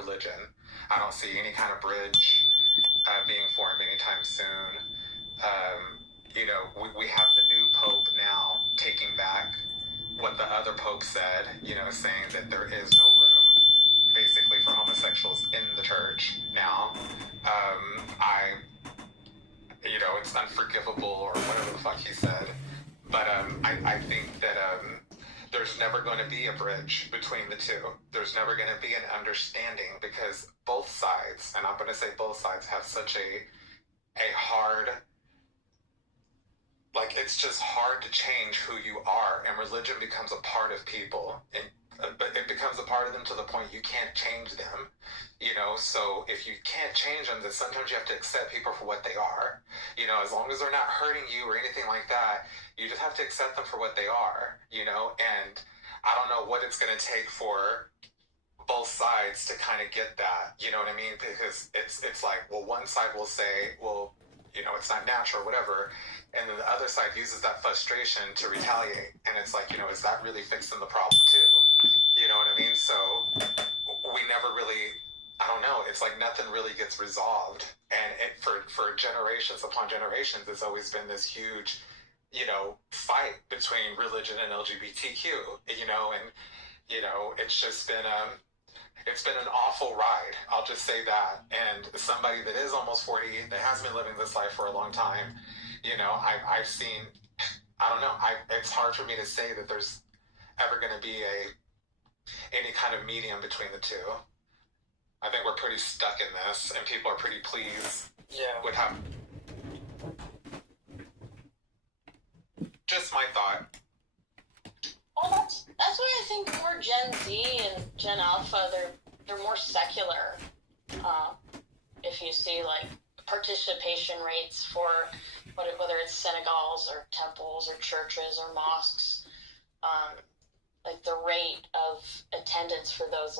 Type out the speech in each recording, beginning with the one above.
religion. I don't see any kind of bridge being formed anytime soon. We have the new Pope now taking back what the other Pope said, saying that there is no room basically for homosexuals in the church now. It's unforgivable or whatever the fuck he said. But I think that there's never going to be a bridge between the two. There's never going to be an understanding because both sides, and I'm going to say both sides, have such a hard, it's just hard to change who you are, and religion becomes a part of people, but it becomes a part of them to the point you can't change them, so if you can't change them, then sometimes you have to accept people for what they are, as long as they're not hurting you or anything like that, you just have to accept them for what they are, and I don't know what it's going to take for both sides to kind of get that, you know what I mean, because it's like, well, one side will say, well, it's not natural, whatever. And then the other side uses that frustration to retaliate. And it's like, is that really fixing the problem too? You know what I mean? So we never really, I don't know. It's like nothing really gets resolved. And for generations upon generations, there's always been this huge, fight between religion and LGBTQ, it's just been, it's been an awful ride. I'll just say that. And somebody that is almost 40, that has been living this life for a long time, I've seen, I don't know, it's hard for me to say that there's ever going to be any kind of medium between the two. I think we're pretty stuck in this, and people are pretty pleased with how. Just my thought. Well, that's why I think more Gen Z and Gen Alpha, they're more secular. If you see participation rates for whether it's synagogues or temples or churches or mosques, the rate of attendance for those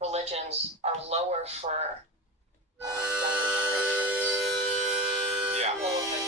religions are lower for younger generations. Yeah. Well,